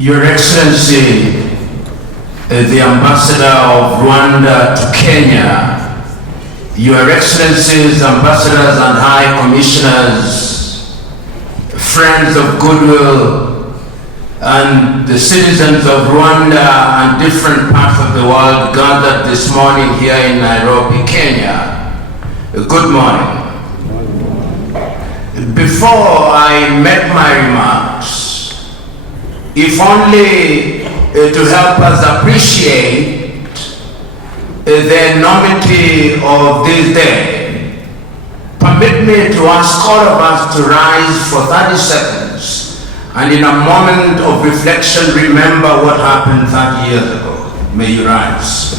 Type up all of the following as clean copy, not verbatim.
Your Excellency, the Ambassador of Rwanda to Kenya, Your Excellencies, Ambassadors and High Commissioners, friends of goodwill, and the citizens of Rwanda and different parts of the world gathered this morning here in Nairobi, Kenya. Good morning. Before I make my remarks, if only to help us appreciate the enormity of this day, permit me to ask all of us to rise for 30 seconds and in a moment of reflection remember what happened 30 years ago. May you rise.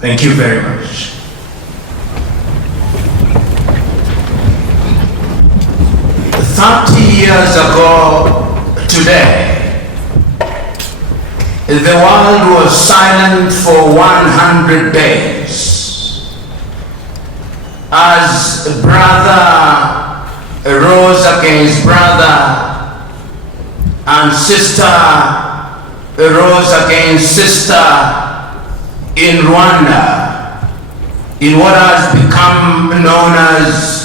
Thank you very much. Years ago today, the world was silent for 100 days as brother rose against brother and sister rose against sister in Rwanda, in what has become known as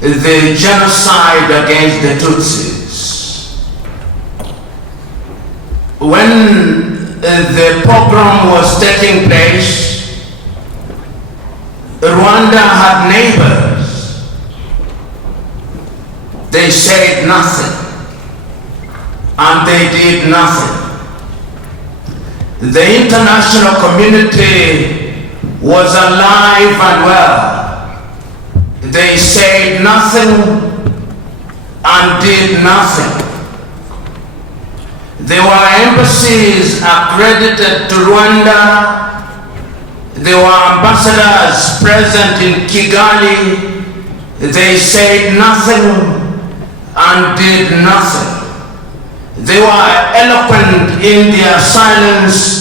the genocide against the Tutsis. When the pogrom was taking place, Rwanda had neighbors. They said nothing, and they did nothing. The international community was alive and well. They said nothing and did nothing. There were embassies accredited to Rwanda. There were ambassadors present in Kigali. They said nothing and did nothing. They were eloquent in their silence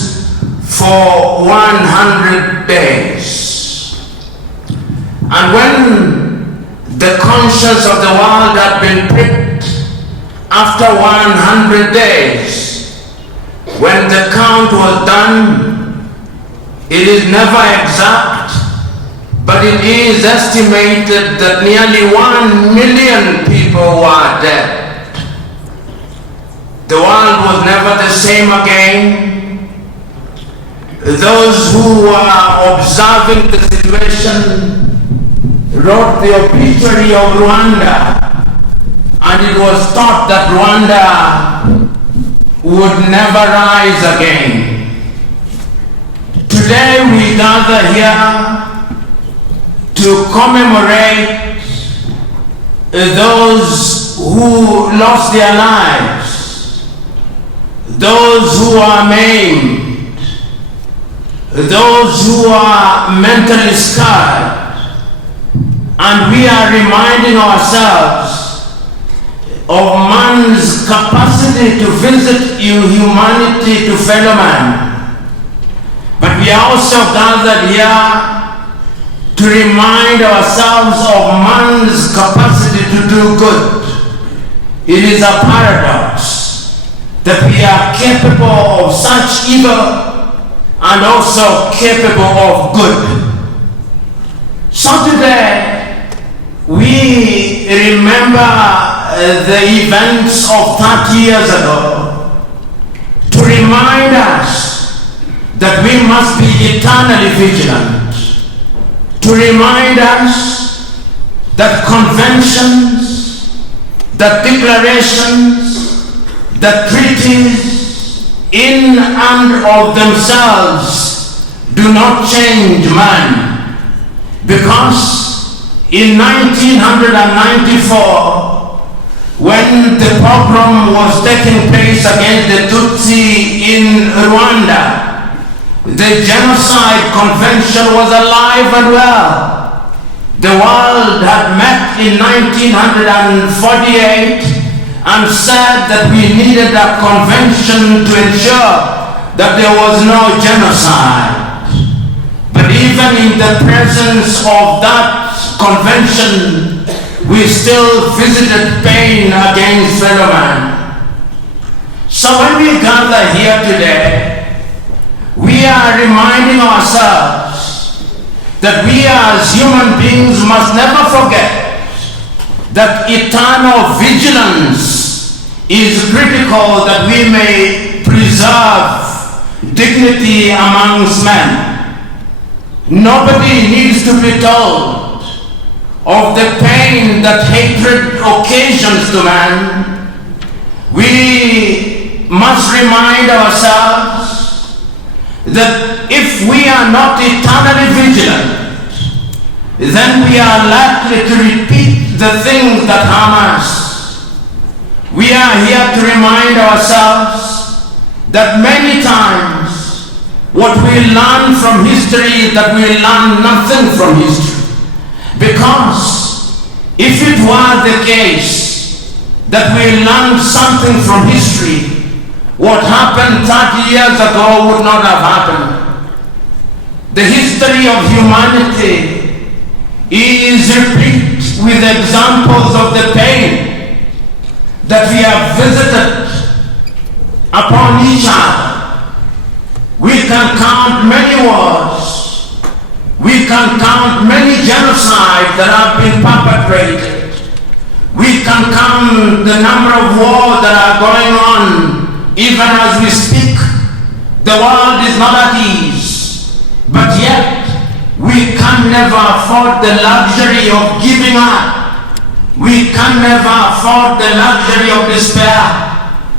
for 100 days. And when the conscience of the world had been pricked after 100 days, when the count was done, it is never exact, but it is estimated that nearly 1 million people were dead. The world was never the same again. Those who were observing the situation wrote the obituary of Rwanda, and it was thought that Rwanda would never rise again. Today we gather here to commemorate those who lost their lives, those who are maimed, those who are mentally scarred. And we are reminding ourselves of man's capacity to visit humanity to fellow man. But we are also gathered here to remind ourselves of man's capacity to do good. It is a paradox that we are capable of such evil and also capable of good. So today, we remember the events of 30 years ago to remind us that we must be eternally vigilant, to remind us that conventions, that declarations, that treaties in and of themselves do not change man, because in 1994, when the pogrom was taking place against the Tutsi in Rwanda, the Genocide Convention was alive and well. The world had met in 1948 and said that we needed a convention to ensure that there was no genocide. But even in the presence of that convention, we still visited pain against fellow man. So when we gather here today, we are reminding ourselves that we as human beings must never forget that eternal vigilance is critical, that we may preserve dignity amongst men. Nobody needs to be told of the pain that hatred occasions to man. We must remind ourselves that if we are not eternally vigilant, then we are likely to repeat the things that harm us. We are here to remind ourselves that many times what we learn from history is that we learn nothing from history. Because if it were the case that we learned something from history, what happened 30 years ago would not have happened. The history of humanity is replete with examples of the pain that we have visited upon each other. We can count many wars. We can count many genocides that have been perpetrated. We can count the number of wars that are going on. Even as we speak, the world is not at ease. But yet, we can never afford the luxury of giving up. We can never afford the luxury of despair.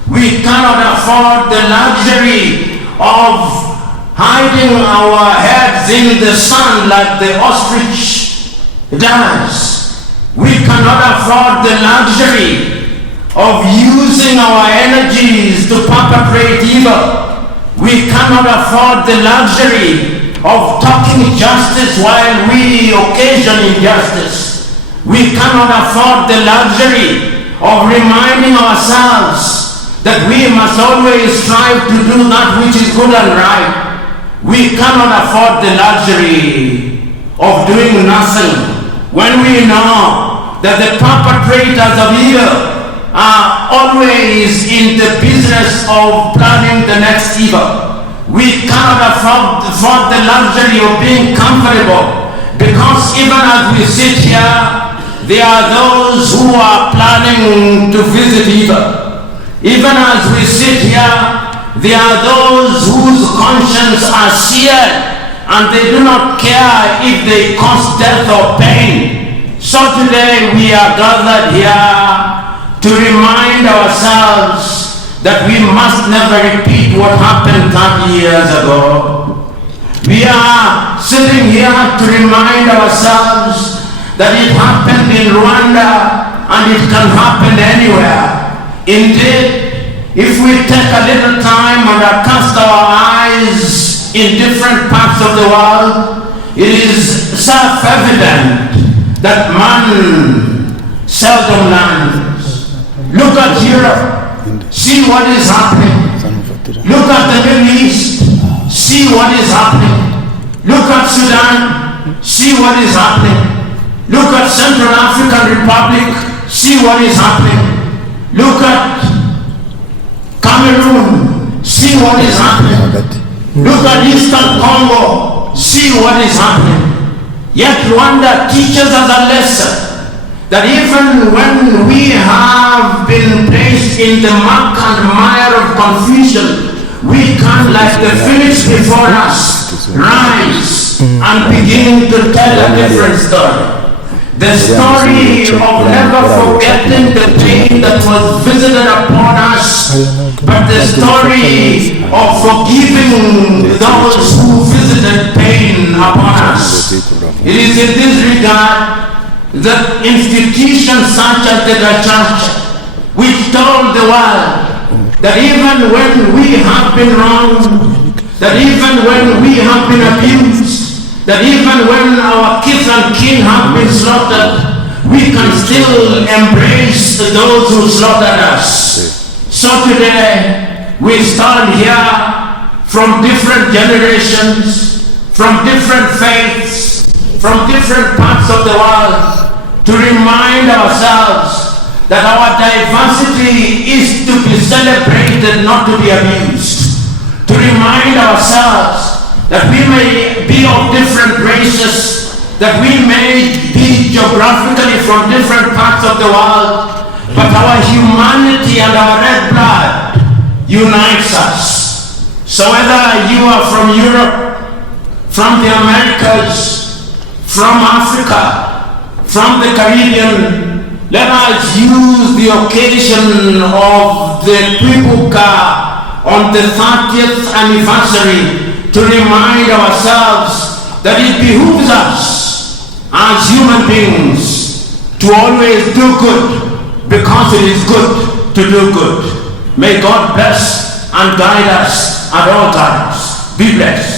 We cannot afford the luxury of hiding our heads in the sun like the ostrich does. We cannot afford the luxury of using our energies to perpetrate evil. We cannot afford the luxury of talking justice while we occasion injustice. We cannot afford the luxury of reminding ourselves that we must always strive to do that which is good and right. We cannot afford the luxury of doing nothing when we know that the perpetrators of evil are always in the business of planning the next evil. We cannot afford the luxury of being comfortable, because even as we sit here, there are those who are planning to visit evil. Even as we sit here, there are those whose conscience are seared and they do not care if they cause death or pain. So today we are gathered here to remind ourselves that we must never repeat what happened 30 years ago. We are sitting here to remind ourselves that it happened in Rwanda and it can happen anywhere. Indeed, if we take a little time and cast our eyes in different parts of the world, it is self-evident that man seldom learns. Look at Europe, see what is happening. Look at the Middle East, see what is happening. Look at Sudan, see what is happening. Look at Central African Republic, see what is happening. Look at Cameroon, see what is happening. Look at Eastern Congo, see what is happening. Yet Rwanda teaches us a lesson that even when we have been placed in the muck and mire of confusion, we can, like the Phoenix before us, rise and begin to tell a different story. The story of never forgetting the pain that was visited upon us, but the story of forgiving those who visited pain upon us. It is in this regard that institutions such as the church, which told the world that even when we have been wronged, that even when we have been abused, that even when our kith and kin have been slaughtered, we can still embrace those who slaughtered us. So today, we stand here from different generations, from different faiths, from different parts of the world, to remind ourselves that our diversity is to be celebrated, not to be abused. To remind ourselves that we may be of different races, that we may be geographically from different parts of the world, but our humanity and our red blood unites us. So whether you are from Europe, from the Americas, from Africa, from the Caribbean, let us use the occasion of the Kwibuka on the 30th anniversary to remind ourselves that it behooves us as human beings to always do good, because it is good to do good. May God bless and guide us at all times. Be blessed.